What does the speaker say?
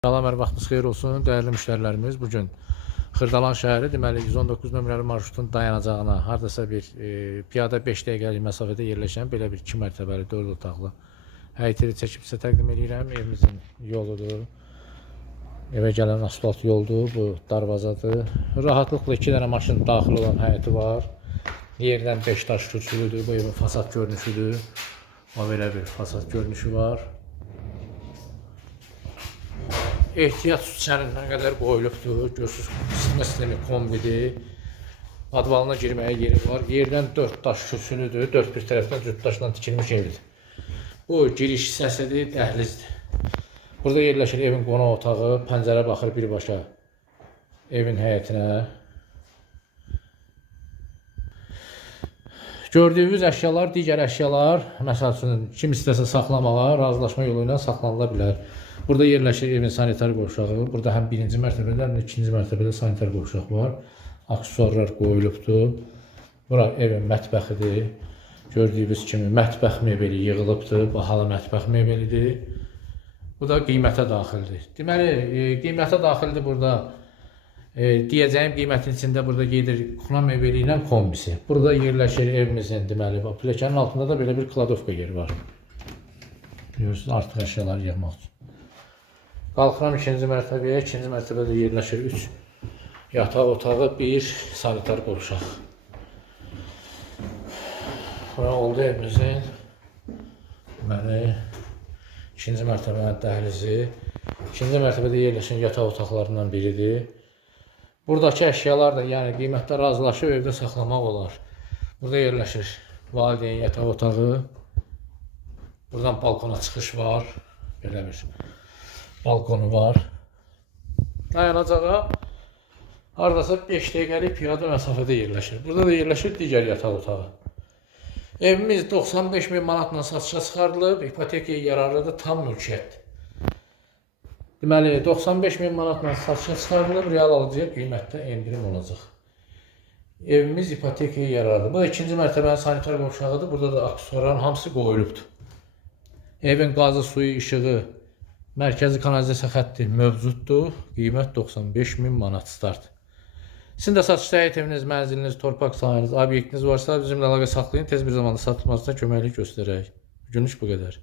Salam, hər vaxtınız xeyir olsun, dəyərli müştərilərimiz. Bugün Xırdalan şəhəri, deməli 119 nömrəli marşrutun dayanacağına, hardasa bir piyada 5 dəqiqəlik məsafədə yerləşən belə bir 2 mərtəbəli 4 otaqlı həyətini çəkib sizə təqdim edirəm. Evimizin yoludur. Evə gələn asfalt yoldur, bu darvazadır. Rahatlıqla 2 dənə maşın daxil olan həyəti var. Yerdən 5 daş kürsülüdür, bu evin fasad görünüşüdür. O belə bir fasad görünüşü var. Ehtiyat süslərindən qədər qoyulubdur. Görsünüz, isitmə sistemi kombidir. Advalına girməyə yeri var. Yerdən 4 daş kürsülüdür. 4 bir tərəfdən cüt daşdan tikilmiş evdir. Bu giriş hissəsidir, dəhlizdir. Burada yerləşir evin qonaq otağı. Pəncərə baxır birbaşa evin həyətinə. Gördüyünüz əşyalar, digər əşyalar, məsəl üçün kim istəsə saxlamağa, razılaşma yolu ilə saxlanıla bilər. Burada yerləşir evin sanitar qovşağı. Burada həm birinci mərtəbədə, həm də ikinci mərtəbədə sanitar qovşaq var. Aksesuarlar qoyulubdur. Bura evin mətbəxidir. Gördüyünüz kimi mətbəx mebeli yığılıbdır. Bahalı mətbəx mebelidir. Bu da qiymətə daxildir. Deməli, qiymətə daxildir burada. Deyəcəyim qiymətin içində burada gedir xuna mebeli ilə kombisi. Burada yerləşir evimizin, deməli, pilləkənin altında da belə bir kladovka yeri var. Görürsünüz, artıq əşyaları yığmaq üçün. Qalxıram ikinci mərtəbəyə. İkinci mərtəbədə yerləşir 3 yataq otağı, 1 sanitar qovşaq. Bura oldu evimizin, deməli, ikinci mərtəbənin dəhlizi. İkinci mərtəbədə yerləşən yataq otaqlarından biridir. Buradakı əşyalar da, yəni qiymətdə razılaşıb evdə saxlamaq olar. Burada yerləşir valideyn yataq otağı. Buradan balkona çıxış var. Belə bir balkonu var. Dayanacağa hardasa 5 dəqiqəlik piyada məsafədə yerləşir. Burada da yerləşir digər yataq otağı. Evimiz 95 min manatla satışa çıxarılıb. İpotekaya yararlıdır, tam mülkiyyətdir. Deməli, 95 min manatla satışa çıxarılıb, real alıcıya qiymətdə endirim olacaq. Evimiz ipotekaya yararlıdır. Bu da ikinci mərtəbənin sanitar qovşağıdır. Burada da aksesuarların hamısı qoyulubdur. Evin qazı, suyu, işığı, mərkəzi kanalizasiya xətti mövcuddur. Qiymət 95 min manat start. Sizin də satışda həyət eviniz, mənziliniz, torpaq sahəniz, obyektiniz varsa bizimlə əlaqə saxlayın. Tez bir zamanda satılmasına köməklik göstərək. Bugünlük bu qədər.